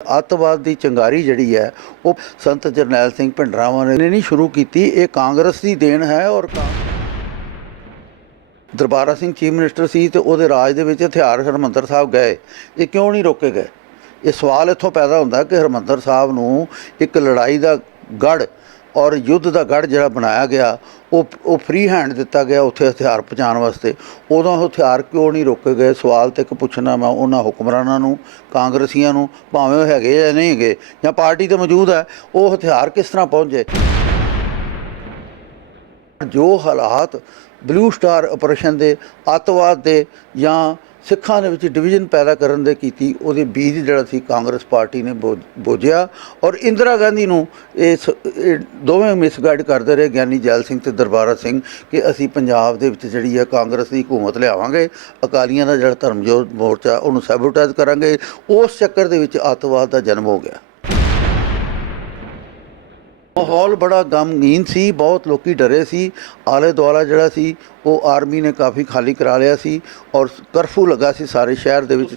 ਅੱਤਵਾਦ ਦੀ ਚੰਗਾਰੀ ਜਿਹੜੀ ਹੈ ਉਹ ਸੰਤ ਜਰਨੈਲ ਸਿੰਘ ਭਿੰਡਰਾਂਵਾਲੇ ਨੇ ਨਹੀਂ ਸ਼ੁਰੂ ਕੀਤੀ। ਇਹ ਕਾਂਗਰਸ ਦੀ ਦੇਣ ਹੈ। ਔਰ ਦਰਬਾਰਾ ਸਿੰਘ ਚੀਫ ਮਿਨਿਸਟਰ ਸੀ ਤੇ ਉਹਦੇ ਰਾਜ ਦੇ ਵਿੱਚ ਹਥਿਆਰ ਹਰਿਮੰਦਰ ਸਾਹਿਬ ਗਏ, ਇਹ ਕਿਉਂ ਨਹੀਂ ਰੋਕੇ ਗਏ? ਇਹ ਸਵਾਲ ਇੱਥੋਂ ਪੈਦਾ ਹੁੰਦਾ ਕਿ ਹਰਿਮੰਦਰ ਸਾਹਿਬ ਨੂੰ ਇੱਕ ਲੜਾਈ ਦਾ ਗੜ੍ਹ ਔਰ ਯੁੱਧ ਦਾ ਗੜ੍ਹ ਜਿਹੜਾ ਬਣਾਇਆ ਗਿਆ ਉਹ ਫ੍ਰੀ ਹੈਂਡ ਦਿੱਤਾ ਗਿਆ ਉੱਥੇ ਹਥਿਆਰ ਪਹੁੰਚਾਉਣ ਵਾਸਤੇ। ਉਦੋਂ ਹਥਿਆਰ ਕਿਉਂ ਨਹੀਂ ਰੋਕੇ ਗਏ? ਸਵਾਲ ਤੇ ਇੱਕ ਪੁੱਛਣਾ ਮੈਂ ਉਹਨਾਂ ਹੁਕਮਰਾਨਾਂ ਨੂੰ, ਕਾਂਗਰਸੀਆਂ ਨੂੰ, ਭਾਵੇਂ ਉਹ ਹੈਗੇ ਜਾਂ ਨਹੀਂ ਹੈਗੇ ਜਾਂ ਪਾਰਟੀ ਤੇ ਮੌਜੂਦ ਹੈ, ਉਹ ਹਥਿਆਰ ਕਿਸ ਤਰ੍ਹਾਂ ਪਹੁੰਚੇ? ਜੋ ਹਾਲਾਤ ਬਲੂ ਸਟਾਰ ਆਪਰੇਸ਼ਨ ਦੇ, ਅੱਤਵਾਦ ਦੇ ਜਾਂ ਸਿੱਖਾਂ ਦੇ ਵਿੱਚ ਡਿਵੀਜ਼ਨ ਪੈਦਾ ਕਰਨ ਦੇ ਕੀਤੀ, ਉਹਦੇ ਬੀਜ ਜਿਹੜਾ ਸੀ ਕਾਂਗਰਸ ਪਾਰਟੀ ਨੇ ਬੋਝਿਆ। ਔਰ ਇੰਦਰਾ ਗਾਂਧੀ ਨੂੰ ਇਹ ਦੋਵੇਂ ਮਿਸਗਾਈਡ ਕਰਦੇ ਰਹੇ, ਗਿਆਨੀ ਜੈਲ ਸਿੰਘ ਤੇ ਦਰਬਾਰਾ ਸਿੰਘ, ਕਿ ਅਸੀਂ ਪੰਜਾਬ ਦੇ ਵਿੱਚ ਜਿਹੜੀ ਹੈ ਕਾਂਗਰਸ ਦੀ ਹਕੂਮਤ ਲਿਆਵਾਂਗੇ, ਅਕਾਲੀਆਂ ਦਾ ਜਿਹੜਾ ਧਰਮਯੋਧ ਮੋਰਚਾ ਉਹਨੂੰ ਸੈਬੋਟੇਜ ਕਰਾਂਗੇ। ਉਸ ਚੱਕਰ ਦੇ ਵਿੱਚ ਅੱਤਵਾਦ ਦਾ ਜਨਮ ਹੋ ਗਿਆ। ਮਾਹੌਲ ਬੜਾ ਗਮਗੀਨ ਸੀ, ਬਹੁਤ ਲੋਕੀ ਡਰੇ ਸੀ। ਆਲੇ ਦੁਆਲਾ ਜਿਹੜਾ ਸੀ ਉਹ ਆਰਮੀ ਨੇ ਕਾਫੀ ਖਾਲੀ ਕਰਾ ਲਿਆ ਸੀ ਔਰ ਕਰਫਿਊ ਲੱਗਾ ਸੀ ਸਾਰੇ ਸ਼ਹਿਰ ਦੇ ਵਿੱਚ।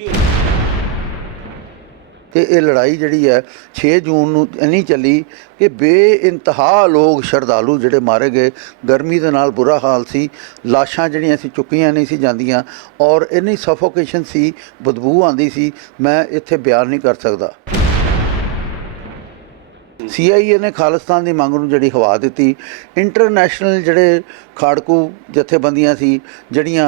ਤੇ ਇਹ ਲੜਾਈ ਜਿਹੜੀ ਹੈ 6 ਜੂਨ ਨੂੰ ਇੰਨੀ ਚੱਲੀ ਕਿ ਬੇਇੰਤਹਾ ਲੋਕ ਸ਼ਰਧਾਲੂ ਜਿਹੜੇ ਮਾਰੇ ਗਏ। ਗਰਮੀ ਦੇ ਨਾਲ ਬੁਰਾ ਹਾਲ ਸੀ, ਲਾਸ਼ਾਂ ਜਿਹੜੀਆਂ ਸੀ ਚੁੱਕੀਆਂ ਨਹੀਂ ਸੀ ਜਾਂਦੀਆਂ ਔਰ ਇੰਨੀ ਸਫੋਕੇਸ਼ਨ ਸੀ, ਬਦਬੂ ਆਉਂਦੀ ਸੀ, ਮੈਂ ਇੱਥੇ ਬਿਆਨ ਨਹੀਂ ਕਰ ਸਕਦਾ। CIA ਨੇ ਖਾਲਿਸਤਾਨ ਦੀ ਮੰਗ ਨੂੰ ਜਿਹੜੀ ਹਵਾ ਦਿੱਤੀ। ਇੰਟਰਨੈਸ਼ਨਲ ਜਿਹੜੇ ਖਾੜਕੂ ਜਥੇਬੰਦੀਆਂ ਸੀ ਜਿਹੜੀਆਂ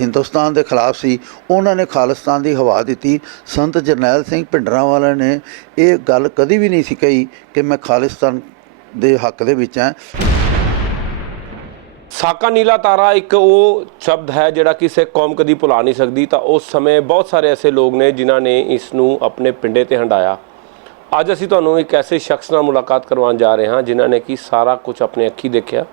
ਹਿੰਦੁਸਤਾਨ ਦੇ ਖਿਲਾਫ ਸੀ, ਉਹਨਾਂ ਨੇ ਖਾਲਿਸਤਾਨ ਦੀ ਹਵਾ ਦਿੱਤੀ। ਸੰਤ ਜਰਨੈਲ ਸਿੰਘ ਭਿੰਡਰਾਂਵਾਲੇ ਨੇ ਇਹ ਗੱਲ ਕਦੀ ਵੀ ਨਹੀਂ ਸੀ ਕਹੀ ਕਿ ਮੈਂ ਖਾਲਿਸਤਾਨ ਦੇ ਹੱਕ ਦੇ ਵਿੱਚ ਹਾਂ। ਸਾਕਾ ਨੀਲਾ ਤਾਰਾ ਇੱਕ ਉਹ ਸ਼ਬਦ ਹੈ ਜਿਹੜਾ ਕਿ ਸਿੱਖ ਕੌਮ ਕਦੀ ਭੁਲਾ ਨਹੀਂ ਸਕਦੀ। ਤਾਂ ਉਸ ਸਮੇਂ ਬਹੁਤ ਸਾਰੇ ਐਸੇ ਲੋਕ ਨੇ ਜਿਨ੍ਹਾਂ ਨੇ ਇਸ ਨੂੰ ਆਪਣੇ ਪਿੰਡੇ 'ਤੇ ਹੰਡਾਇਆ। ਅੱਜ ਅਸੀਂ ਤੁਹਾਨੂੰ ਇੱਕ ਐਸੇ ਸ਼ਖਸ ਨਾਲ ਮੁਲਾਕਾਤ ਕਰਵਾਉਣ ਜਾ ਰਹੇ ਹਾਂ ਜਿਨ੍ਹਾਂ ਨੇ ਕਿ ਸਾਰਾ ਕੁਝ ਆਪਣੇ ਅੱਖੀ ਦੇਖਿਆ।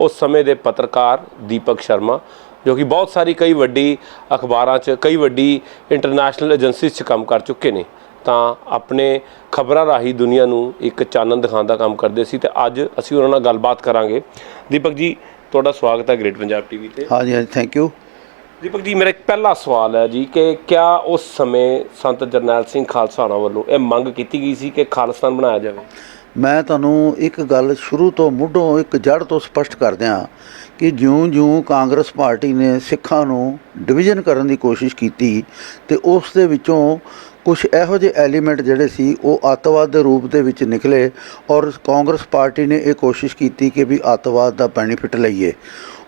ਉਸ ਸਮੇਂ ਦੇ ਪੱਤਰਕਾਰ ਦੀਪਕ ਸ਼ਰਮਾ, ਜੋ ਕਿ ਬਹੁਤ ਸਾਰੀ ਕਈ ਵੱਡੀ ਅਖਬਾਰਾਂ 'ਚ, ਕਈ ਵੱਡੀ ਇੰਟਰਨੈਸ਼ਨਲ ਏਜੰਸੀਜ਼ 'ਚ ਕੰਮ ਕਰ ਚੁੱਕੇ ਨੇ, ਤਾਂ ਆਪਣੇ ਖਬਰਾਂ ਰਾਹੀਂ ਦੁਨੀਆ ਨੂੰ ਇੱਕ ਚਾਨਣ ਦਿਖਾਉਣ ਦਾ ਕੰਮ ਕਰਦੇ ਸੀ। ਤੇ ਅੱਜ ਅਸੀਂ ਉਹਨਾਂ ਨਾਲ ਗੱਲਬਾਤ ਕਰਾਂਗੇ। ਦੀਪਕ ਜੀ, ਤੁਹਾਡਾ ਸਵਾਗਤ ਹੈ ਗ੍ਰੇਟ ਪੰਜਾਬ TV 'ਤੇ। ਹਾਂਜੀ ਹਾਂਜੀ, ਥੈਂਕ ਯੂ। ਦੀਪਕ ਜੀ, ਮੇਰਾ ਇੱਕ ਪਹਿਲਾ ਸਵਾਲ ਹੈ ਜੀ ਕਿ ਕਿਆ ਉਸ ਸਮੇਂ ਸੰਤ ਜਰਨੈਲ ਸਿੰਘ ਖਾਲਸਾ ਹੋਰਾਂ ਵੱਲੋਂ ਇਹ ਮੰਗ ਕੀਤੀ ਗਈ ਸੀ ਕਿ ਖਾਲਿਸਤਾਨ ਬਣਾਇਆ ਜਾਵੇ? ਮੈਂ ਤੁਹਾਨੂੰ ਇੱਕ ਗੱਲ ਸ਼ੁਰੂ ਤੋਂ ਮੁੱਢੋਂ ਇੱਕ ਜੜ੍ਹ ਤੋਂ ਸਪਸ਼ਟ ਕਰ ਦਿਆਂ ਕਿ ਜਿਉਂ-ਜਿਉਂ ਕਾਂਗਰਸ ਪਾਰਟੀ ਨੇ ਸਿੱਖਾਂ ਨੂੰ ਡਿਵੀਜ਼ਨ ਕਰਨ ਦੀ ਕੋਸ਼ਿਸ਼ ਕੀਤੀ ਤੇ ਉਸ ਦੇ ਵਿੱਚੋਂ ਕੁਛ ਇਹੋ ਜਿਹੇ ਐਲੀਮੈਂਟ ਜਿਹੜੇ ਸੀ ਉਹ ਅੱਤਵਾਦ ਦੇ ਰੂਪ ਦੇ ਵਿੱਚ ਨਿਕਲੇ ਔਰ ਕਾਂਗਰਸ ਪਾਰਟੀ ਨੇ ਇਹ ਕੋਸ਼ਿਸ਼ ਕੀਤੀ ਕਿ ਵੀ ਅੱਤਵਾਦ ਦਾ ਬੈਨੀਫਿਟ ਲਈਏ।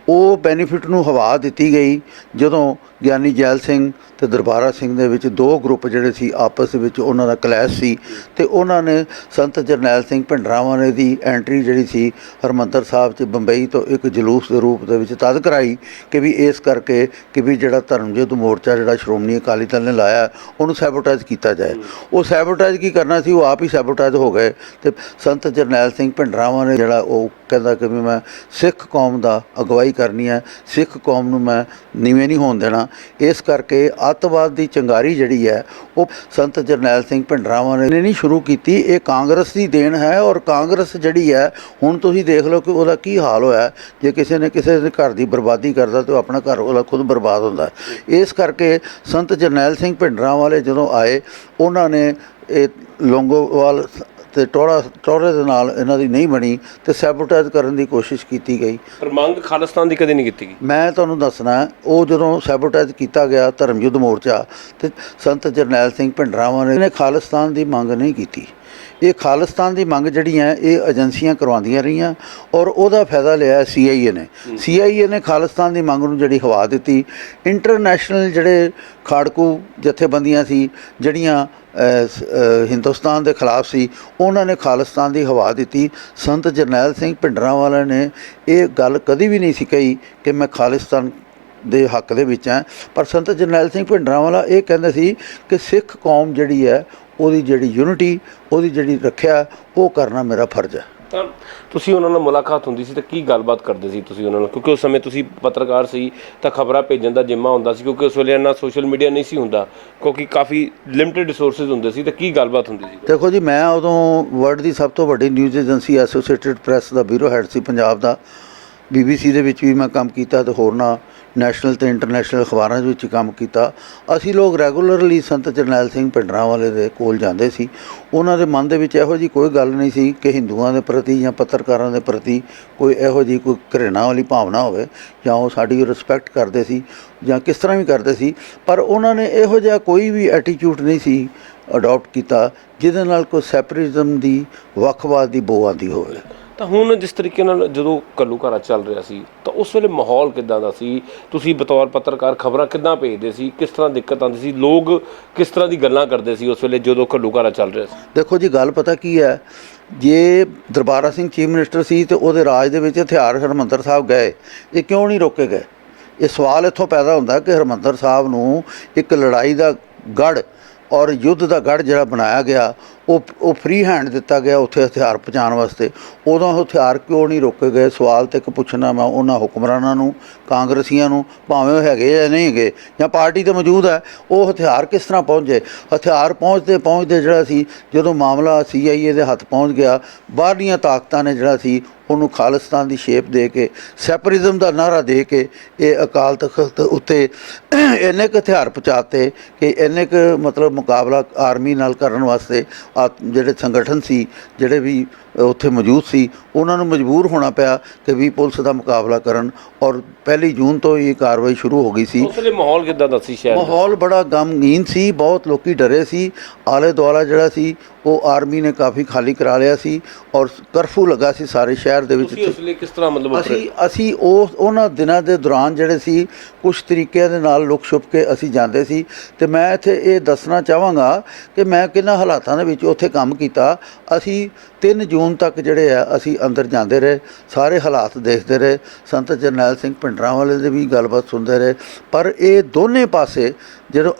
ਉਹ ਬੈਨੀਫਿਟ ਨੂੰ ਹਵਾ ਦਿੱਤੀ ਗਈ ਜਦੋਂ ਗਿਆਨੀ ਜੈਲ ਸਿੰਘ ਤੇ ਦਰਬਾਰਾ ਸਿੰਘ ਦੇ ਵਿੱਚ ਦੋ ਗਰੁੱਪ ਜਿਹੜੇ ਸੀ ਆਪਸ ਵਿੱਚ ਉਹਨਾਂ ਦਾ ਕਲੈਸ਼ ਸੀ ਤੇ ਉਹਨਾਂ ਨੇ ਸੰਤ ਜਰਨੈਲ ਸਿੰਘ ਭਿੰਡਰਾਂਵਾਲੇ ਦੀ ਐਂਟਰੀ ਜਿਹੜੀ ਸੀ ਹਰਿਮੰਦਰ ਸਾਹਿਬ 'ਚ ਬੰਬਈ ਤੋਂ ਇੱਕ ਜਲੂਸ ਦੇ ਰੂਪ ਦੇ ਵਿੱਚ ਤਦ ਕਰਾਈ ਕਿ ਵੀ ਇਸ ਕਰਕੇ ਕਿ ਵੀ ਜਿਹੜਾ ਧਰਮਯੁੱਧ ਮੋਰਚਾ ਜਿਹੜਾ ਸ਼੍ਰੋਮਣੀ ਅਕਾਲੀ ਦਲ ਨੇ ਲਾਇਆ ਉਹਨੂੰ ਸੈਬੋਟੇਜ ਕੀਤਾ ਜਾਏ। ਉਹ ਸੈਬੋਟੇਜ ਕੀ ਕਰਨਾ ਸੀ, ਉਹ ਆਪ ਹੀ ਸੈਬੋਟੇਜ ਹੋ ਗਏ। ਤੇ ਸੰਤ ਜਰਨੈਲ ਸਿੰਘ ਭਿੰਡਰਾਂਵਾਲੇ ਜਿਹੜਾ ਉਹ ਕਹਿੰਦਾ ਕਿ ਵੀ ਮੈਂ ਸਿੱਖ ਕੌਮ ਦਾ ਅਗਵਾਈ ਕਰਨੀ ਹੈ, ਸਿੱਖ ਕੌਮ ਨੂੰ ਮੈਂ ਨੀਵੇਂ ਨਹੀਂ ਹੋਣ ਦੇਣਾ। ਇਸ ਕਰਕੇ ਅੱਤਵਾਦ ਦੀ ਚੰਗਾਰੀ ਜਿਹੜੀ ਹੈ ਉਹ ਸੰਤ ਜਰਨੈਲ ਸਿੰਘ ਭਿੰਡਰਾਂਵਾਲੇ ਨੇ ਨਹੀਂ ਸ਼ੁਰੂ ਕੀਤੀ। ਇਹ ਕਾਂਗਰਸ ਦੀ ਦੇਣ ਹੈ। ਔਰ ਕਾਂਗਰਸ ਜਿਹੜੀ ਹੈ, ਹੁਣ ਤੁਸੀਂ ਦੇਖ ਲਓ ਕਿ ਉਹਦਾ ਕੀ ਹਾਲ ਹੋਇਆ। ਜੇ ਕਿਸੇ ਨੇ ਕਿਸੇ ਦੇ ਘਰ ਦੀ ਬਰਬਾਦੀ ਕਰਦਾ ਤਾਂ ਆਪਣਾ ਘਰ ਉਹਦਾ ਖੁਦ ਬਰਬਾਦ ਹੁੰਦਾ। ਇਸ ਕਰਕੇ ਸੰਤ ਜਰਨੈਲ ਸਿੰਘ ਭਿੰਡਰਾਂਵਾਲੇ ਜਦੋਂ ਆਏ, ਉਹਨਾਂ ਨੇ ਇਹ ਲੌਂਗੋਵਾਲ ਤੇ ਟੋਰੇ ਦੇ ਨਾਲ ਇਹਨਾਂ ਦੀ ਨਹੀਂ ਬਣੀ ਤੇ ਸੈਬੋਟੇਜ ਕਰਨ ਦੀ ਕੋਸ਼ਿਸ਼ ਕੀਤੀ ਗਈ। ਪਰ ਮੰਗ ਖਾਲਿਸਤਾਨ ਦੀ ਕਦੇ ਨਹੀਂ ਕੀਤੀ ਗਈ। ਮੈਂ ਤੁਹਾਨੂੰ ਦੱਸਣਾ, ਉਹ ਜਦੋਂ ਸੈਬੋਟੇਜ ਕੀਤਾ ਗਿਆ ਧਰਮਯੁੱਧ ਮੋਰਚਾ ਤੇ ਸੰਤ ਜਰਨੈਲ ਸਿੰਘ ਭਿੰਡਰਾਂਵਾਲੇ ਨੇ ਖਾਲਿਸਤਾਨ ਦੀ ਮੰਗ ਨਹੀਂ ਕੀਤੀ। ਇਹ ਖਾਲਿਸਤਾਨ ਦੀ ਮੰਗ ਜਿਹੜੀਆਂ ਇਹ ਏਜੰਸੀਆਂ ਕਰਵਾਉਂਦੀਆਂ ਰਹੀਆਂ ਔਰ ਉਹਦਾ ਫਾਇਦਾ ਲਿਆ CIA ਨੇ। CIA ਨੇ ਖਾਲਿਸਤਾਨ ਦੀ ਮੰਗ ਨੂੰ ਜਿਹੜੀ ਹਵਾ ਦਿੱਤੀ। ਇੰਟਰਨੈਸ਼ਨਲ ਜਿਹੜੇ ਖਾੜਕੂ ਜਥੇਬੰਦੀਆਂ ਸੀ ਜਿਹੜੀਆਂ ਹਿੰਦੁਸਤਾਨ ਦੇ ਖਿਲਾਫ ਸੀ, ਉਹਨਾਂ ਨੇ ਖਾਲਿਸਤਾਨ ਦੀ ਹਵਾ ਦਿੱਤੀ। ਸੰਤ ਜਰਨੈਲ ਸਿੰਘ ਭਿੰਡਰਾਂਵਾਲੇ ਨੇ ਇਹ ਗੱਲ ਕਦੀ ਵੀ ਨਹੀਂ ਸੀ ਕਹੀ ਕਿ ਮੈਂ ਖਾਲਿਸਤਾਨ ਦੇ ਹੱਕ ਦੇ ਵਿੱਚ ਹਾਂ। ਪਰ ਸੰਤ ਜਰਨੈਲ ਸਿੰਘ ਭਿੰਡਰਾਂਵਾਲਾ ਇਹ ਕਹਿੰਦੇ ਸੀ ਕਿ ਸਿੱਖ ਕੌਮ ਜਿਹੜੀ ਹੈ ਉਹਦੀ ਜਿਹੜੀ ਯੂਨਿਟੀ, ਉਹਦੀ ਜਿਹੜੀ ਰੱਖਿਆ, ਉਹ ਕਰਨਾ ਮੇਰਾ ਫਰਜ਼ ਹੈ। ਤਾਂ ਤੁਸੀਂ ਉਹਨਾਂ ਨਾਲ ਮੁਲਾਕਾਤ ਹੁੰਦੀ ਸੀ ਤਾਂ ਕੀ ਗੱਲਬਾਤ ਕਰਦੇ ਸੀ ਤੁਸੀਂ ਉਹਨਾਂ ਨਾਲ? ਕਿਉਂਕਿ ਉਸ ਸਮੇਂ ਤੁਸੀਂ ਪੱਤਰਕਾਰ ਸੀ ਤਾਂ ਖਬਰਾਂ ਭੇਜਣ ਦਾ ਜਿੰਮਾ ਹੁੰਦਾ ਸੀ, ਕਿਉਂਕਿ ਉਸ ਵੇਲੇ ਇੰਨਾ ਸੋਸ਼ਲ ਮੀਡੀਆ ਨਹੀਂ ਸੀ ਹੁੰਦਾ, ਕਿਉਂਕਿ ਕਾਫੀ ਲਿਮਟਿਡ ਰਿਸੋਰਸਿਸ ਹੁੰਦੇ ਸੀ। ਤਾਂ ਕੀ ਗੱਲਬਾਤ ਹੁੰਦੀ ਸੀ? ਦੇਖੋ ਜੀ, ਮੈਂ ਉਦੋਂ ਵਰਲਡ ਦੀ ਸਭ ਤੋਂ ਵੱਡੀ ਨਿਊਜ਼ ਏਜੰਸੀ ਐਸੋਸੀਏਟਿਡ ਪ੍ਰੈਸ ਦਾ ਬਿਊਰੋ ਹੈਡ ਸੀ ਪੰਜਾਬ ਦਾ। BBC ਦੇ ਵਿੱਚ ਵੀ ਮੈਂ ਕੰਮ ਕੀਤਾ ਤੇ ਹੋਰਨਾਂ ਨੈਸ਼ਨਲ ਤੇ ਇੰਟਰਨੈਸ਼ਨਲ ਅਖਬਾਰਾਂ ਦੇ ਵਿੱਚ ਕੰਮ ਕੀਤਾ। ਅਸੀਂ ਲੋਕ ਰੈਗੂਲਰਲੀ ਸੰਤ ਜਰਨੈਲ ਸਿੰਘ ਭਿੰਡਰਾਂਵਾਲੇ ਦੇ ਕੋਲ ਜਾਂਦੇ ਸੀ। ਉਹਨਾਂ ਦੇ ਮਨ ਦੇ ਵਿੱਚ ਇਹੋ ਜਿਹੀ ਕੋਈ ਗੱਲ ਨਹੀਂ ਸੀ ਕਿ ਹਿੰਦੂਆਂ ਦੇ ਪ੍ਰਤੀ ਜਾਂ ਪੱਤਰਕਾਰਾਂ ਦੇ ਪ੍ਰਤੀ ਕੋਈ ਇਹੋ ਜਿਹੀ ਕੋਈ ਘਿਰਣਾ ਵਾਲੀ ਭਾਵਨਾ ਹੋਵੇ, ਜਾਂ ਉਹ ਸਾਡੀ ਰਿਸਪੈਕਟ ਕਰਦੇ ਸੀ ਜਾਂ ਕਿਸ ਤਰ੍ਹਾਂ ਵੀ ਕਰਦੇ ਸੀ। ਪਰ ਉਹਨਾਂ ਨੇ ਇਹੋ ਜਿਹਾ ਕੋਈ ਵੀ ਐਟੀਟਿਊਡ ਨਹੀਂ ਸੀ ਅਡੋਪਟ ਕੀਤਾ ਜਿਹਦੇ ਨਾਲ ਕੋਈ ਸੈਪਰੇਟਿਜ਼ਮ ਦੀ, ਵੱਖਵਾਦ ਦੀ ਬੋ ਆਉਂਦੀ ਹੋਵੇ। ਤਾਂ ਹੁਣ ਜਿਸ ਤਰੀਕੇ ਨਾਲ ਜਦੋਂ ਘੱਲੂਘਾਰਾ ਚੱਲ ਰਿਹਾ ਸੀ ਤਾਂ ਉਸ ਵੇਲੇ ਮਾਹੌਲ ਕਿੱਦਾਂ ਦਾ ਸੀ? ਤੁਸੀਂ ਬਤੌਰ ਪੱਤਰਕਾਰ ਖਬਰਾਂ ਕਿੱਦਾਂ ਭੇਜਦੇ ਸੀ? ਕਿਸ ਤਰ੍ਹਾਂ ਦਿੱਕਤ ਆਉਂਦੀ ਸੀ? ਲੋਕ ਕਿਸ ਤਰ੍ਹਾਂ ਦੀ ਗੱਲਾਂ ਕਰਦੇ ਸੀ ਉਸ ਵੇਲੇ ਜਦੋਂ ਘੱਲੂਘਾਰਾ ਚੱਲ ਰਿਹਾ ਸੀ? ਦੇਖੋ ਜੀ, ਗੱਲ ਪਤਾ ਕੀ ਹੈ, ਜੇ ਦਰਬਾਰਾ ਸਿੰਘ ਚੀਫ ਮਿਨਿਸਟਰ ਸੀ ਤੇ ਉਹਦੇ ਰਾਜ ਦੇ ਵਿੱਚ ਹਥਿਆਰ ਹਰਿਮੰਦਰ ਸਾਹਿਬ ਗਏ, ਇਹ ਕਿਉਂ ਨਹੀਂ ਰੋਕੇ ਗਏ? ਇਹ ਸਵਾਲ ਇੱਥੋਂ ਪੈਦਾ ਹੁੰਦਾ ਕਿ ਹਰਿਮੰਦਰ ਸਾਹਿਬ ਨੂੰ ਇੱਕ ਲੜਾਈ ਦਾ ਗੜ੍ਹ ਔਰ ਯੁੱਧ ਦਾ ਗੜ੍ਹ ਜਿਹੜਾ ਬਣਾਇਆ ਗਿਆ, ਉਹ ਫ੍ਰੀ ਹੈਂਡ ਦਿੱਤਾ ਗਿਆ ਉੱਥੇ ਹਥਿਆਰ ਪਹੁੰਚਾਉਣ ਵਾਸਤੇ। ਉਦੋਂ ਹਥਿਆਰ ਕਿਉਂ ਨਹੀਂ ਰੋਕੇ ਗਏ? ਸਵਾਲ ਤਾਂ ਇੱਕ ਪੁੱਛਣਾ ਮੈਂ ਉਹਨਾਂ ਹੁਕਮਰਾਨਾਂ ਨੂੰ, ਕਾਂਗਰਸੀਆਂ ਨੂੰ, ਭਾਵੇਂ ਉਹ ਹੈਗੇ ਜਾਂ ਨਹੀਂ ਹੈਗੇ ਜਾਂ ਪਾਰਟੀ ਤੇ ਮੌਜੂਦ ਹੈ, ਉਹ ਹਥਿਆਰ ਕਿਸ ਤਰ੍ਹਾਂ ਪਹੁੰਚੇ? ਹਥਿਆਰ ਪਹੁੰਚਦੇ ਜਿਹੜਾ ਸੀ, ਜਦੋਂ ਮਾਮਲਾ CIA ਦੇ ਹੱਥ ਪਹੁੰਚ ਗਿਆ, ਬਾਹਰਲੀਆਂ ਤਾਕਤਾਂ ਨੇ ਜਿਹੜਾ ਸੀ ਉਹਨੂੰ ਖਾਲਿਸਤਾਨ ਦੀ ਸ਼ੇਪ ਦੇ ਕੇ, ਸੈਪਰਿਜ਼ਮ ਦਾ ਨਾਅਰਾ ਦੇ ਕੇ ਇਹ ਅਕਾਲ ਤਖਤ ਉੱਤੇ ਇੰਨੇ ਕੁ ਹਥਿਆਰ ਪਹੁੰਚਾਤੇ ਕਿ ਇੰਨੇ ਕੁ ਮਤਲਬ ਮੁਕਾਬਲਾ ਆਰਮੀ ਨਾਲ ਕਰਨ ਵਾਸਤੇ ਜਿਹੜੇ ਸੰਗਠਨ ਸੀ, ਜਿਹੜੇ ਵੀ ਉੱਥੇ ਮੌਜੂਦ ਸੀ, ਉਹਨਾਂ ਨੂੰ ਮਜਬੂਰ ਹੋਣਾ ਪਿਆ ਕਿ ਵੀ ਪੁਲਿਸ ਦਾ ਮੁਕਾਬਲਾ ਕਰਨ। ਔਰ 1 ਜੂਨ ਤੋਂ ਇਹ ਕਾਰਵਾਈ ਸ਼ੁਰੂ ਹੋ ਗਈ ਸੀ। ਉਸ ਵੇਲੇ ਮਾਹੌਲ ਕਿੱਦਾਂ ਦਾ ਸੀ ਸ਼ਹਿਰ? ਮਾਹੌਲ ਬੜਾ ਗਮਗੀਨ ਸੀ, ਬਹੁਤ ਲੋਕੀ ਡਰੇ ਸੀ। ਆਲੇ ਦੁਆਲਾ ਜਿਹੜਾ ਸੀ ਉਹ ਆਰਮੀ ਨੇ ਕਾਫੀ ਖਾਲੀ ਕਰਾ ਲਿਆ ਸੀ ਔਰ ਕਰਫਿਊ ਲੱਗਾ ਸੀ ਸਾਰੇ ਸ਼ਹਿਰ ਦੇ ਵਿੱਚ। ਤੁਸੀਂ ਉਸ ਲਈ ਕਿਸ ਤਰ੍ਹਾਂ ਮਤਲਬ ਅਸੀਂ ਉਹਨਾਂ ਦਿਨਾਂ ਦੇ ਦੌਰਾਨ ਜਿਹੜੇ ਸੀ, ਕੁਛ ਤਰੀਕਿਆਂ ਦੇ ਨਾਲ ਲੁਕ ਛੁਪ ਕੇ ਅਸੀਂ ਜਾਂਦੇ ਸੀ। ਤੇ ਮੈਂ ਇੱਥੇ ਇਹ ਦੱਸਣਾ ਚਾਹਾਂਗਾ ਕਿ ਮੈਂ ਕਿੰਨਾ ਹਾਲਾਤਾਂ ਦੇ ਵਿੱਚ ਉੱਥੇ ਕੰਮ ਕੀਤਾ। ਅਸੀਂ 3 ਜੂਨ ਤੱਕ ਜਿਹੜੇ ਆ ਅਸੀਂ ਅੰਦਰ ਜਾਂਦੇ ਰਹੇ, ਸਾਰੇ ਹਾਲਾਤ ਦੇਖਦੇ ਰਹੇ, ਸੰਤ ਜਰਨੈਲ ਸਿੰਘ ਭਿੰਡਰਾਂਵਾਲੇ ਦੇ ਵੀ ਗੱਲਬਾਤ ਸੁਣਦੇ ਰਹੇ। ਪਰ ਇਹ ਦੋਨੇ ਪਾਸੇ ਜਦੋਂ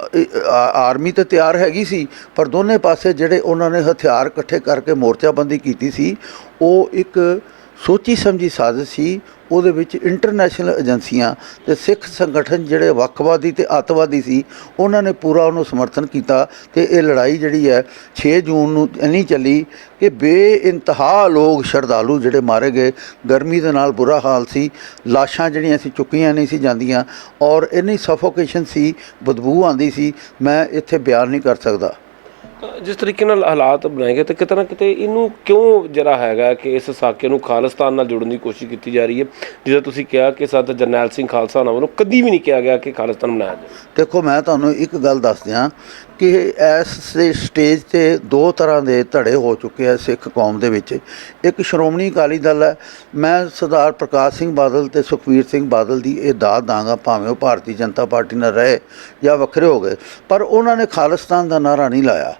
ਆਰਮੀ ਤਾਂ ਤਿਆਰ ਹੈਗੀ ਸੀ, ਪਰ ਦੋਨੇ ਪਾਸੇ ਜਿਹੜੇ ਉਹਨਾਂ ਨੇ ਹਥਿਆਰ ਇਕੱਠੇ ਕਰਕੇ ਮੋਰਚਾਬੰਦੀ ਕੀਤੀ ਸੀ, ਉਹ ਇੱਕ ਸੋਚੀ ਸਮਝੀ ਸਾਜ਼ਿਸ਼ ਸੀ। ਉਹਦੇ ਵਿੱਚ ਇੰਟਰਨੈਸ਼ਨਲ ਏਜੰਸੀਆਂ ਤੇ ਸਿੱਖ ਸੰਗਠਨ ਜਿਹੜੇ ਵੱਖਵਾਦੀ ਤੇ ਅੱਤਵਾਦੀ ਸੀ, ਉਹਨਾਂ ਨੇ ਪੂਰਾ ਉਹਨੂੰ ਸਮਰਥਨ ਕੀਤਾ। ਤੇ ਇਹ ਲੜਾਈ ਜਿਹੜੀ ਹੈ 6 ਜੂਨ ਨੂੰ ਇੰਨੀ ਚੱਲੀ ਕਿ ਬੇਇੰਤਹਾ ਲੋਕ ਸ਼ਰਧਾਲੂ ਜਿਹੜੇ ਮਾਰੇ ਗਏ। ਗਰਮੀ ਦੇ ਨਾਲ ਬੁਰਾ ਹਾਲ ਸੀ, ਲਾਸ਼ਾਂ ਜਿਹੜੀਆਂ ਸੀ ਚੁੱਕੀਆਂ ਨਹੀਂ ਸੀ ਜਾਂਦੀਆਂ ਔਰ ਇੰਨੀ ਸਫੋਕੇਸ਼ਨ ਸੀ, ਬਦਬੂ ਆਉਂਦੀ ਸੀ, ਮੈਂ ਇੱਥੇ ਬਿਆਨ ਨਹੀਂ ਕਰ ਸਕਦਾ। ਜਿਸ ਤਰੀਕੇ ਨਾਲ ਹਾਲਾਤ ਬਣਾਏ ਗਏ ਤੇ ਕਿਤੇ ਨਾ ਕਿਤੇ ਇਹਨੂੰ ਕਿਉਂ ਜਿਹੜਾ ਹੈਗਾ ਕਿ ਇਸ ਸਾਕੇ ਨੂੰ ਖਾਲਿਸਤਾਨ ਨਾਲ ਜੋੜਨ ਦੀ ਕੋਸ਼ਿਸ਼ ਕੀਤੀ ਜਾ ਰਹੀ ਹੈ? ਜਿਵੇਂ ਤੁਸੀਂ ਕਿਹਾ ਕਿ ਸੰਤ ਜਰਨੈਲ ਸਿੰਘ ਖਾਲਸਾ ਉਹਨਾਂ ਵੱਲੋਂ ਕਦੀ ਵੀ ਨਹੀਂ ਕਿਹਾ ਗਿਆ ਕਿ ਖਾਲਿਸਤਾਨ ਬਣਾਇਆ ਜਾਵੇ। ਦੇਖੋ, ਮੈਂ ਤੁਹਾਨੂੰ ਇੱਕ ਗੱਲ ਦੱਸ ਦਿਆਂ ਕਿ ਇਸ ਸਟੇਜ 'ਤੇ 2 ਤਰ੍ਹਾਂ ਦੇ ਧੜੇ ਹੋ ਚੁੱਕੇ ਆ ਸਿੱਖ ਕੌਮ ਦੇ ਵਿੱਚ। ਇੱਕ ਸ਼੍ਰੋਮਣੀ ਅਕਾਲੀ ਦਲ ਹੈ। ਮੈਂ ਸਰਦਾਰ ਪ੍ਰਕਾਸ਼ ਸਿੰਘ ਬਾਦਲ ਅਤੇ ਸੁਖਬੀਰ ਸਿੰਘ ਬਾਦਲ ਦੀ ਇਹ ਦਾਦ ਦਾਂਗਾ, ਭਾਵੇਂ ਉਹ ਭਾਰਤੀ ਜਨਤਾ ਪਾਰਟੀ ਨਾਲ ਰਹੇ ਜਾਂ ਵੱਖਰੇ ਹੋ ਗਏ, ਪਰ ਉਹਨਾਂ ਨੇ ਖਾਲਿਸਤਾਨ ਦਾ ਨਾਅਰਾ ਨਹੀਂ ਲਾਇਆ।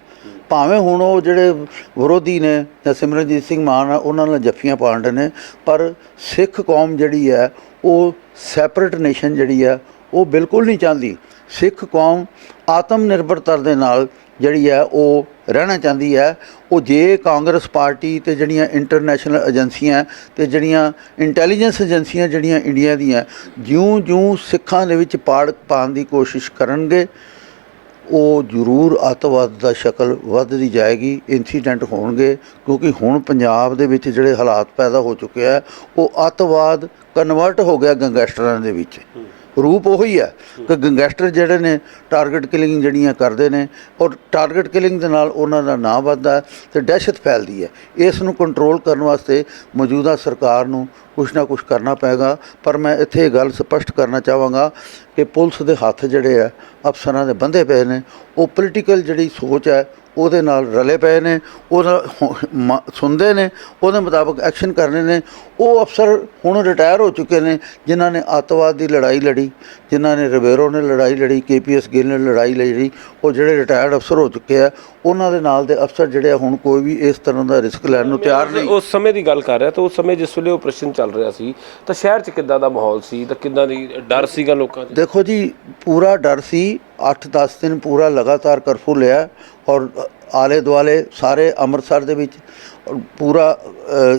ਭਾਵੇਂ ਹੁਣ ਉਹ ਜਿਹੜੇ ਵਿਰੋਧੀ ਨੇ ਜਾਂ ਸਿਮਰਨਜੀਤ ਸਿੰਘ ਮਾਨ ਆ, ਉਹਨਾਂ ਨਾਲ ਜੱਫੀਆਂ ਪਾਉਣ ਨੇ, ਪਰ ਸਿੱਖ ਕੌਮ ਜਿਹੜੀ ਹੈ ਉਹ ਸੈਪਰੇਟ ਨੇਸ਼ਨ ਜਿਹੜੀ ਹੈ ਉਹ ਬਿਲਕੁਲ ਨਹੀਂ ਚਾਹੁੰਦੀ। ਸਿੱਖ ਕੌਮ ਆਤਮ ਨਿਰਭਰਤਾ ਦੇ ਨਾਲ ਜਿਹੜੀ ਹੈ ਉਹ ਰਹਿਣਾ ਚਾਹੁੰਦੀ ਹੈ। ਉਹ ਜੇ ਕਾਂਗਰਸ ਪਾਰਟੀ ਤੇ ਜਿਹੜੀਆਂ ਇੰਟਰਨੈਸ਼ਨਲ ਏਜੰਸੀਆਂ ਤੇ ਜਿਹੜੀਆਂ ਇੰਟੈਲੀਜੈਂਸ ਏਜੰਸੀਆਂ ਜਿਹੜੀਆਂ ਇੰਡੀਆ ਦੀਆਂ ਜਿਉਂ ਸਿੱਖਾਂ ਦੇ ਵਿੱਚ ਪਾੜ ਪਾਉਣ ਦੀ ਕੋਸ਼ਿਸ਼ ਕਰਨਗੇ, ਉਹ ਜ਼ਰੂਰ ਅੱਤਵਾਦ ਦਾ ਸ਼ਕਲ ਵੱਧਦੀ ਜਾਏਗੀ, ਇੰਸੀਡੈਂਟ ਹੋਣਗੇ। ਕਿਉਂਕਿ ਹੁਣ ਪੰਜਾਬ ਦੇ ਵਿੱਚ ਜਿਹੜੇ ਹਾਲਾਤ ਪੈਦਾ ਹੋ ਚੁੱਕੇ ਆ, ਉਹ ਅੱਤਵਾਦ ਕਨਵਰਟ ਹੋ ਗਿਆ ਗੈਂਗਸਟਰਾਂ ਦੇ ਵਿੱਚ। ਰੂਪ ਉਹੀ ਹੈ ਕਿ ਗੈਂਗਸਟਰ ਜਿਹੜੇ ਨੇ ਟਾਰਗੇਟ ਕਿਲਿੰਗ ਜਿਹੜੀਆਂ ਕਰਦੇ ਨੇ, ਔਰ ਟਾਰਗੇਟ ਕਿਲਿੰਗ ਦੇ ਨਾਲ ਉਹਨਾਂ ਦਾ ਨਾਂ ਵੱਧਦਾ ਅਤੇ ਦਹਿਸ਼ਤ ਫੈਲਦੀ ਹੈ। ਇਸ ਨੂੰ ਕੰਟਰੋਲ ਕਰਨ ਵਾਸਤੇ ਮੌਜੂਦਾ ਸਰਕਾਰ ਨੂੰ ਕੁਛ ਨਾ ਕੁਛ ਕਰਨਾ ਪਏਗਾ। ਪਰ ਮੈਂ ਇੱਥੇ ਇਹ ਗੱਲ ਸਪਸ਼ਟ ਕਰਨਾ ਚਾਹਾਂਗਾ ਕਿ ਪੁਲਿਸ ਦੇ ਹੱਥ ਜਿਹੜੇ ਆ ਅਫਸਰਾਂ ਦੇ ਬੰਦੇ ਪਏ ਨੇ, ਉਹ ਪੋਲੀਟੀਕਲ ਜਿਹੜੀ ਸੋਚ ਹੈ ਉਹਦੇ ਨਾਲ ਰਲੇ ਪਏ ਨੇ, ਉਹਦਾ ਸੁਣਦੇ ਨੇ, ਉਹਦੇ ਮੁਤਾਬਕ ਐਕਸ਼ਨ ਕਰਨੇ ਨੇ। ਉਹ ਅਫਸਰ ਹੁਣ ਰਿਟਾਇਰ ਹੋ ਚੁੱਕੇ ਨੇ ਜਿਨ੍ਹਾਂ ਨੇ ਅੱਤਵਾਦ ਦੀ ਲੜਾਈ ਲੜੀ, ਜਿਨ੍ਹਾਂ ਨੇ ਰਿਬੇਰੋ ਨੇ ਲੜਾਈ ਲੜੀ, KPS ਗਿੱਲ ਨੇ ਲੜਾਈ ਲੜੀ, ਉਹ ਜਿਹੜੇ ਰਿਟਾਇਰਡ ਅਫਸਰ ਹੋ ਚੁੱਕੇ ਆ, ਉਹਨਾਂ ਦੇ ਨਾਲ ਦੇ ਅਫਸਰ ਜਿਹੜੇ ਹੁਣ ਕੋਈ ਵੀ ਇਸ ਤਰ੍ਹਾਂ ਦਾ ਰਿਸਕ ਲੈਣ ਨੂੰ ਤਿਆਰ ਨਹੀਂ। ਉਸ ਸਮੇਂ ਦੀ ਗੱਲ ਕਰ ਰਿਹਾ ਤਾਂ ਉਸ ਸਮੇਂ ਜਿਸ ਵੇਲੇ ਆਪਰੇਸ਼ਨ ਚੱਲ ਰਿਹਾ ਸੀ ਤਾਂ ਸ਼ਹਿਰ 'ਚ ਕਿੱਦਾਂ ਦਾ ਮਾਹੌਲ ਸੀ ਤਾਂ ਕਿੱਦਾਂ ਦੀ ਡਰ ਸੀਗਾ ਲੋਕਾਂ 'ਚ? ਦੇਖੋ ਜੀ, ਪੂਰਾ ਡਰ ਸੀ। 8-10 ਦਿਨ ਪੂਰਾ ਲਗਾਤਾਰ ਕਰਫਿਊ ਲਿਆ ਔਰ ਆਲੇ ਦੁਆਲੇ ਸਾਰੇ ਅੰਮ੍ਰਿਤਸਰ ਦੇ ਵਿੱਚ ਪੂਰਾ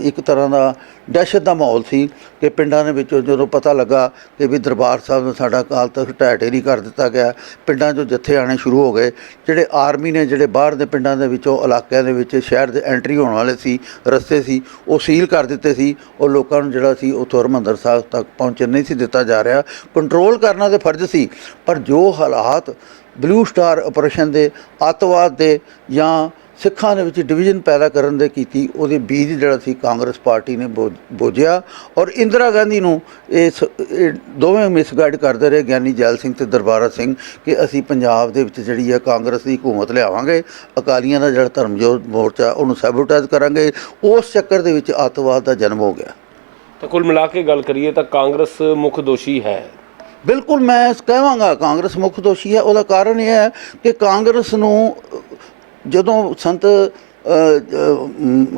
ਇੱਕ ਤਰ੍ਹਾਂ ਦਾ ਦਹਿਸ਼ਤ ਦਾ ਮਾਹੌਲ ਸੀ ਕਿ ਪਿੰਡਾਂ ਦੇ ਵਿੱਚੋਂ ਜਦੋਂ ਪਤਾ ਲੱਗਾ ਕਿ ਵੀ ਦਰਬਾਰ ਸਾਹਿਬ ਨੂੰ ਸਾਡਾ ਅਕਾਲ ਤਖ਼ਤ ਢਹਿ ਢੇਰੀ ਕਰ ਦਿੱਤਾ ਗਿਆ, ਪਿੰਡਾਂ 'ਚੋਂ ਜੱਥੇ ਆਉਣੇ ਸ਼ੁਰੂ ਹੋ ਗਏ। ਜਿਹੜੇ ਆਰਮੀ ਨੇ ਜਿਹੜੇ ਬਾਹਰ ਦੇ ਪਿੰਡਾਂ ਦੇ ਵਿੱਚੋਂ ਇਲਾਕਿਆਂ ਦੇ ਵਿੱਚ ਸ਼ਹਿਰ ਦੇ ਐਂਟਰੀ ਹੋਣ ਵਾਲੇ ਸੀ ਰਸਤੇ ਸੀ, ਉਹ ਸੀਲ ਕਰ ਦਿੱਤੇ ਸੀ। ਉਹ ਲੋਕਾਂ ਨੂੰ ਜਿਹੜਾ ਸੀ ਉੱਥੋਂ ਹਰਿਮੰਦਰ ਸਾਹਿਬ ਤੱਕ ਪਹੁੰਚਣ ਨਹੀਂ ਸੀ ਦਿੱਤਾ ਜਾ ਰਿਹਾ। ਕੰਟਰੋਲ ਕਰਨਾ ਤਾਂ ਫਰਜ਼ ਸੀ, ਪਰ ਜੋ ਹਾਲਾਤ ਬਲੂ ਸਟਾਰ ਆਪਰੇਸ਼ਨ ਦੇ, ਅੱਤਵਾਦ ਦੇ ਜਾਂ ਸਿੱਖਾਂ ਦੇ ਵਿੱਚ ਡਿਵੀਜ਼ਨ ਪੈਦਾ ਕਰਨ ਦੇ ਕੀਤੀ, ਉਹਦੇ ਬੀਜ ਜਿਹੜਾ ਸੀ ਕਾਂਗਰਸ ਪਾਰਟੀ ਨੇ ਬੋਝਿਆ। ਔਰ ਇੰਦਰਾ ਗਾਂਧੀ ਨੂੰ ਇਹ ਦੋਵੇਂ ਮਿਸਗਾਈਡ ਕਰਦੇ ਰਹੇ, ਗਿਆਨੀ ਜੈਲ ਸਿੰਘ ਤੇ ਦਰਬਾਰਾ ਸਿੰਘ, ਕਿ ਅਸੀਂ ਪੰਜਾਬ ਦੇ ਵਿੱਚ ਜਿਹੜੀ ਹੈ ਕਾਂਗਰਸ ਦੀ ਹਕੂਮਤ ਲਿਆਵਾਂਗੇ, ਅਕਾਲੀਆਂ ਦਾ ਜਿਹੜਾ ਧਰਮਯੋਧ ਮੋਰਚਾ ਉਹਨੂੰ ਸੈਬੋਟੇਜ ਕਰਾਂਗੇ। ਉਸ ਚੱਕਰ ਦੇ ਵਿੱਚ ਅੱਤਵਾਦ ਦਾ ਜਨਮ ਹੋ ਗਿਆ। ਤਾਂ ਕੁੱਲ ਮਿਲਾ ਕੇ ਗੱਲ ਕਰੀਏ ਤਾਂ ਕਾਂਗਰਸ ਮੁੱਖ ਦੋਸ਼ੀ ਹੈ। ਬਿਲਕੁਲ ਮੈਂ ਕਹਾਂਗਾ ਕਾਂਗਰਸ ਮੁੱਖ ਦੋਸ਼ੀ ਹੈ। ਉਹਦਾ ਕਾਰਨ ਇਹ ਹੈ ਕਿ ਕਾਂਗਰਸ ਨੂੰ ਜਦੋਂ ਸੰਤ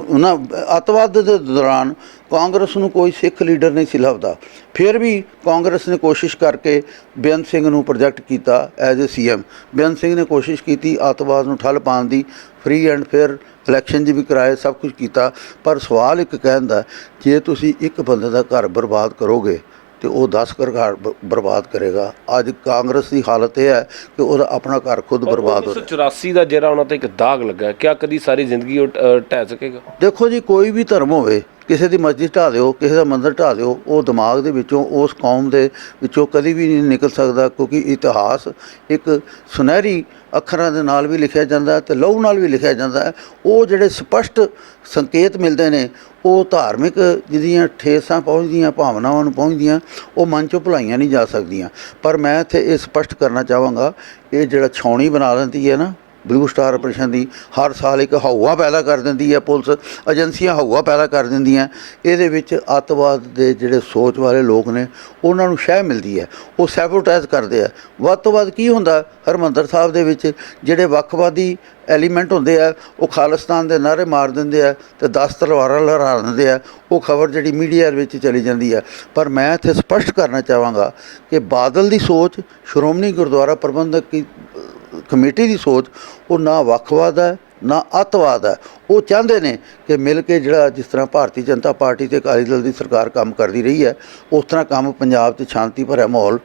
ਉਹਨਾਂ ਅੱਤਵਾਦ ਦੇ ਦੌਰਾਨ ਕਾਂਗਰਸ ਨੂੰ ਕੋਈ ਸਿੱਖ ਲੀਡਰ ਨਹੀਂ ਸੀ ਲੱਭਦਾ, ਫਿਰ ਵੀ ਕਾਂਗਰਸ ਨੇ ਕੋਸ਼ਿਸ਼ ਕਰਕੇ ਬੇਅੰਤ ਸਿੰਘ ਨੂੰ ਪ੍ਰੋਜੈਕਟ ਕੀਤਾ as a CM। Beant Singh ਨੇ ਕੋਸ਼ਿਸ਼ ਕੀਤੀ ਅੱਤਵਾਦ ਨੂੰ ਠੱਲ ਪਾਉਣ ਦੀ, ਫ੍ਰੀ ਐਂਡ ਫੇਅਰ ਇਲੈਕਸ਼ਨ 'ਚ ਵੀ ਕਰਾਏ, ਸਭ ਕੁਝ ਕੀਤਾ। ਪਰ ਸਵਾਲ ਇੱਕ ਕਹਿਣ ਦਾ, ਜੇ ਤੁਸੀਂ ਇੱਕ ਬੰਦੇ ਦਾ ਘਰ ਬਰਬਾਦ ਕਰੋਗੇ ਤੇ ਉਹ 10 ਘਰ ਬਰਬਾਦ ਕਰੇਗਾ। ਅੱਜ ਕਾਂਗਰਸ ਦੀ ਹਾਲਤ ਇਹ ਹੈ ਕਿ ਉਹਦਾ ਆਪਣਾ ਘਰ ਖੁਦ ਬਰਬਾਦ ਹੋ ਰਿਹਾ। 1984 ਦਾ ਜਿਹੜਾ ਉਹਨਾਂ ਤੇ ਇੱਕ ਦਾਗ ਲੱਗਾ, ਕਿਆ ਕਦੀ ਸਾਰੀ ਜ਼ਿੰਦਗੀ ਉਹ ਢਹਿ ਸਕੇਗਾ? ਦੇਖੋ ਜੀ, ਕੋਈ ਵੀ ਧਰਮ ਹੋਵੇ, ਕਿਸੇ ਦੀ ਮਸਜਿਦ ਢਾਹ ਦਿਓ, ਕਿਸੇ ਦਾ ਮੰਦਰ ਢਾਹ ਦਿਓ, ਉਹ ਦਿਮਾਗ ਦੇ ਵਿੱਚੋਂ, ਉਸ ਕੌਮ ਦੇ ਵਿੱਚੋਂ ਕਦੀ ਵੀ ਨਹੀਂ ਨਿਕਲ ਸਕਦਾ, ਕਿਉਂਕਿ ਇਤਿਹਾਸ ਇੱਕ ਸੁਨਹਿਰੀ ਅੱਖਰਾਂ ਦੇ ਨਾਲ ਵੀ ਲਿਖਿਆ ਜਾਂਦਾ ਅਤੇ ਲਹੂ ਨਾਲ ਵੀ ਲਿਖਿਆ ਜਾਂਦਾ ਹੈ। ਉਹ ਜਿਹੜੇ ਸਪਸ਼ਟ ਸੰਕੇਤ ਮਿਲਦੇ ਨੇ, ਉਹ ਧਾਰਮਿਕ ਜਿਹਦੀਆਂ ਠੇਸਾਂ ਪਹੁੰਚਦੀਆਂ, ਭਾਵਨਾਵਾਂ ਨੂੰ ਪਹੁੰਚਦੀਆਂ, ਉਹ ਮਨ 'ਚੋਂ ਭੁਲਾਈਆਂ ਨਹੀਂ ਜਾ ਸਕਦੀਆਂ। ਪਰ ਮੈਂ ਇੱਥੇ ਇਹ ਸਪਸ਼ਟ ਕਰਨਾ ਚਾਹਾਂਗਾ, ਇਹ ਜਿਹੜਾ ਛਾਉਣੀ ਬਣਾ ਦਿੰਦੀ ਹੈ ਨਾ ਬਲੂ ਸਟਾਰ ਆਪਰੇਸ਼ਨ ਦੀ, ਹਰ ਸਾਲ ਇੱਕ ਹਊਆ ਪੈਦਾ ਕਰ ਦਿੰਦੀ ਹੈ, ਪੁਲਿਸ ਏਜੰਸੀਆਂ ਹਊਆ ਪੈਦਾ ਕਰ ਦਿੰਦੀਆਂ। ਇਹਦੇ ਵਿੱਚ ਅੱਤਵਾਦ ਦੇ ਜਿਹੜੇ ਸੋਚ ਵਾਲੇ ਲੋਕ ਨੇ, ਉਹਨਾਂ ਨੂੰ ਸ਼ਹਿ ਮਿਲਦੀ ਹੈ, ਉਹ ਸੈਬੋਟੇਜ ਕਰਦੇ ਆ। ਵੱਧ ਤੋਂ ਵੱਧ ਕੀ ਹੁੰਦਾ, ਹਰਿਮੰਦਰ ਸਾਹਿਬ ਦੇ ਵਿੱਚ ਜਿਹੜੇ ਵੱਖਵਾਦੀ ਐਲੀਮੈਂਟ ਹੁੰਦੇ ਆ, ਉਹ ਖਾਲਿਸਤਾਨ ਦੇ ਨਾਅਰੇ ਮਾਰ ਦਿੰਦੇ ਆ ਅਤੇ 10 ਤਲਵਾਰਾਂ ਲਹਿਰਾ ਦਿੰਦੇ ਆ। ਉਹ ਖਬਰ ਜਿਹੜੀ ਮੀਡੀਆ ਵਿੱਚ ਚਲੀ ਜਾਂਦੀ ਹੈ। ਪਰ ਮੈਂ ਇੱਥੇ ਸਪਸ਼ਟ ਕਰਨਾ ਚਾਹਾਂਗਾ ਕਿ ਬਾਦਲ ਦੀ ਸੋਚ, ਸ਼੍ਰੋਮਣੀ ਗੁਰਦੁਆਰਾ ਪ੍ਰਬੰਧਕ ਕਮੇਟੀ ਦੀ ਸੋਚ, ਉਹ ਨਾ ਵੱਖਵਾਦ ਹੈ ਨਾ ਅੱਤਵਾਦ ਹੈ। ਉਹ ਚਾਹੁੰਦੇ ਨੇ ਕਿ ਮਿਲ ਕੇ ਜਿਹੜਾ, ਜਿਸ ਤਰ੍ਹਾਂ ਭਾਰਤੀ ਜਨਤਾ ਪਾਰਟੀ ਅਤੇ ਅਕਾਲੀ ਦਲ ਦੀ ਸਰਕਾਰ ਕੰਮ ਕਰਦੀ ਰਹੀ ਹੈ, ਉਸ ਤਰ੍ਹਾਂ ਕੰਮ ਪੰਜਾਬ 'ਚ ਸ਼ਾਂਤੀ ਭਰਿਆ ਮਾਹੌਲ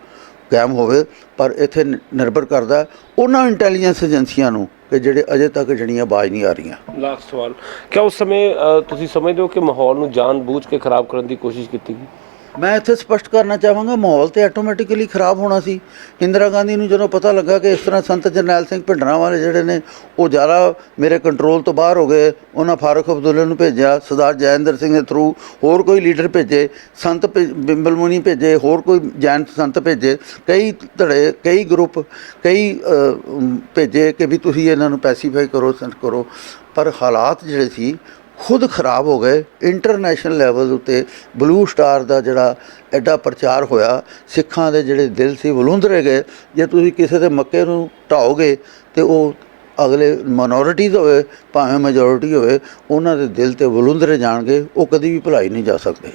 ਕਾਇਮ ਹੋਵੇ। ਪਰ ਇੱਥੇ ਨਿਰਭਰ ਕਰਦਾ ਉਹਨਾਂ ਇੰਟੈਲੀਜੈਂਸ ਏਜੰਸੀਆਂ ਨੂੰ ਕਿ ਜਿਹੜੇ ਅਜੇ ਤੱਕ ਜਿਹੜੀਆਂ ਆਵਾਜ਼ ਨਹੀਂ ਆ ਰਹੀਆਂ। ਲਾਸਟ ਸਵਾਲ, ਕਿਆ ਉਸ ਸਮੇਂ ਤੁਸੀਂ ਸਮਝਦੇ ਹੋ ਕਿ ਮਾਹੌਲ ਨੂੰ ਜਾਣ ਬੂਝ ਕੇ ਖਰਾਬ ਕਰਨ ਦੀ ਕੋਸ਼ਿਸ਼ ਕੀਤੀ ਗਈ? ਮੈਂ ਇੱਥੇ ਸਪਸ਼ਟ ਕਰਨਾ ਚਾਹਾਂਗਾ, ਮਾਹੌਲ ਤਾਂ ਆਟੋਮੈਟਿਕਲੀ ਖਰਾਬ ਹੋਣਾ ਸੀ। ਇੰਦਰਾ ਗਾਂਧੀ ਨੂੰ ਜਦੋਂ ਪਤਾ ਲੱਗਾ ਕਿ ਇਸ ਤਰ੍ਹਾਂ ਸੰਤ ਜਰਨੈਲ ਸਿੰਘ ਭਿੰਡਰਾਂਵਾਲੇ ਜਿਹੜੇ ਨੇ ਉਹ ਜ਼ਿਆਦਾ ਮੇਰੇ ਕੰਟਰੋਲ ਤੋਂ ਬਾਹਰ ਹੋ ਗਏ, ਉਹਨਾਂ ਫਾਰੂਕ ਅਬਦੁੱਲਾ ਨੂੰ ਭੇਜਿਆ, ਸਰਦਾਰ ਜੈਇੰਦਰ ਸਿੰਘ ਦੇ ਥਰੂ ਹੋਰ ਕੋਈ ਲੀਡਰ ਭੇਜੇ, ਸੰਤ ਬਿੰਬਲ ਮੁਨੀ ਭੇਜੇ, ਹੋਰ ਕੋਈ ਜੈਨ ਸੰਤ ਭੇਜੇ, ਕਈ ਧੜੇ, ਕਈ ਗਰੁੱਪ, ਕਈ ਭੇਜੇ ਕਿ ਵੀ ਤੁਸੀਂ ਇਹਨਾਂ ਨੂੰ ਪੈਸੀਫਾਈ ਕਰੋ, ਕਰੋ। ਪਰ ਹਾਲਾਤ ਜਿਹੜੇ ਸੀ ਖੁਦ ਖਰਾਬ ਹੋ ਗਏ। ਇੰਟਰਨੈਸ਼ਨਲ ਲੈਵਲ ਉੱਤੇ ਬਲੂ ਸਟਾਰ ਦਾ ਜਿਹੜਾ ਐਡਾ ਪ੍ਰਚਾਰ ਹੋਇਆ, ਸਿੱਖਾਂ ਦੇ ਜਿਹੜੇ ਦਿਲ ਸੀ ਵਲੂੰਧਰੇ ਗਏ। ਜੇ ਤੁਸੀਂ ਕਿਸੇ ਦੇ ਮੱਕੇ ਨੂੰ ਢਾਓਗੇ ਤੇ ਉਹ ਅਗਲੇ ਮਾਈਨੋਰਿਟੀਜ਼ ਹੋਵੇ ਭਾਵੇਂ ਮੈਜੋਰਿਟੀ ਹੋਵੇ, ਉਹਨਾਂ ਦੇ ਦਿਲ ਤੇ ਵਲੂੰਧਰੇ ਜਾਣਗੇ, ਉਹ ਕਦੀ ਵੀ ਭੁਲਾਈ ਨਹੀਂ ਜਾ ਸਕਦੇ।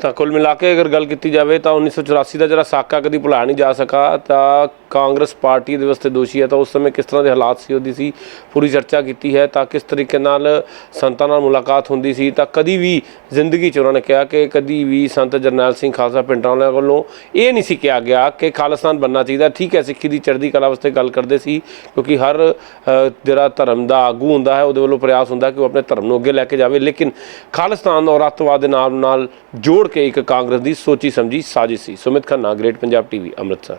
ਤਾਂ ਕੁੱਲ ਮਿਲਾ ਕੇ ਅਗਰ ਗੱਲ ਕੀਤੀ ਜਾਵੇ ਤਾਂ 1984 ਦਾ ਜਿਹੜਾ ਸਾਕਾ ਕਦੀ ਭੁਲਾਇਆ ਨਹੀਂ ਜਾ ਸਕਾ। ਤਾਂ ਕਾਂਗਰਸ ਪਾਰਟੀ ਦੇ ਵਾਸਤੇ ਦੋਸ਼ੀ ਹੈ। ਤਾਂ ਉਸ ਸਮੇਂ ਕਿਸ ਤਰ੍ਹਾਂ ਦੇ ਹਾਲਾਤ ਸੀ ਉਹਦੀ ਸੀ ਪੂਰੀ ਚਰਚਾ ਕੀਤੀ ਹੈ। ਤਾਂ ਕਿਸ ਤਰੀਕੇ ਨਾਲ ਸੰਤਾਂ ਨਾਲ ਮੁਲਾਕਾਤ ਹੁੰਦੀ ਸੀ। ਤਾਂ ਕਦੀ ਵੀ ਜ਼ਿੰਦਗੀ 'ਚ ਉਹਨਾਂ ਨੇ ਕਿਹਾ ਕਿ ਕਦੀ ਵੀ ਸੰਤ ਜਰਨੈਲ ਸਿੰਘ ਖਾਲਸਾ ਭਿੰਡਰਾਂਵਾਲੇ ਵੱਲੋਂ ਇਹ ਨਹੀਂ ਸੀ ਕਿਹਾ ਗਿਆ ਕਿ ਖਾਲਿਸਤਾਨ ਬਣਨਾ ਚਾਹੀਦਾ। ਠੀਕ ਹੈ, ਸਿੱਖੀ ਦੀ ਚੜ੍ਹਦੀ ਕਲਾ ਵਾਸਤੇ ਗੱਲ ਕਰਦੇ ਸੀ, ਕਿਉਂਕਿ ਹਰ ਜਿਹੜਾ ਧਰਮ ਦਾ ਆਗੂ ਹੁੰਦਾ ਹੈ ਉਹਦੇ ਵੱਲੋਂ ਪ੍ਰਯਾਸ ਹੁੰਦਾ ਕਿ ਉਹ ਆਪਣੇ ਧਰਮ ਨੂੰ ਅੱਗੇ ਲੈ ਕੇ ਜਾਵੇ। ਲੇਕਿਨ ਖਾਲਿਸਤਾਨ ਔਰ ਅੱਤਵਾਦ ਦੇ ਨਾਲ ਜੋੜ ਕੇ ਇੱਕ ਕਾਂਗਰਸ ਦੀ ਸੋਚੀ ਸਮਝੀ ਸਾਜ਼ਿਸ਼ ਸੀ। Sumit Khanna, great Punjab TV, Amritsar.